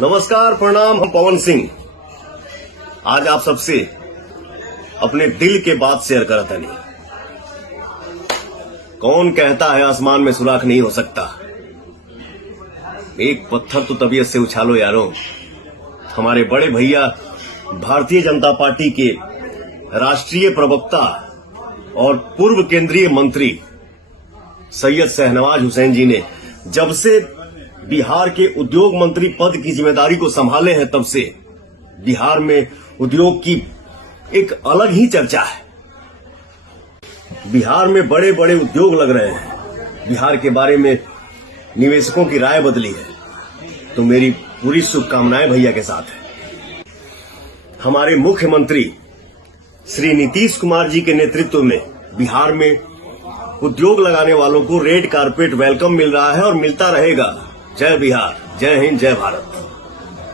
नमस्कार, प्रणाम। हम पवन सिंह आज आप सबसे अपने दिल के बात शेयर करता नहीं। कौन कहता है आसमान में सुराख नहीं हो सकता। एक पत्थर तो तबीयत से उछालो यारो। हमारे बड़े भैया भारतीय जनता पार्टी के राष्ट्रीय प्रवक्ता और पूर्व केंद्रीय मंत्री सैयद शहनवाज हुसैन जी ने जब से बिहार के उद्योग मंत्री पद की जिम्मेदारी को संभाले हैं, तब से बिहार में उद्योग की एक अलग ही चर्चा है। बिहार में बड़े बड़े उद्योग लग रहे हैं। बिहार के बारे में निवेशकों की राय बदली है, तो मेरी पूरी शुभकामनाएं भैया के साथ है। हमारे मुख्यमंत्री श्री नीतीश कुमार जी के नेतृत्व में बिहार में उद्योग लगाने वालों को रेड कारपेट वेलकम मिल रहा है और मिलता रहेगा। जय बिहार, जय हिंद, जय भारत।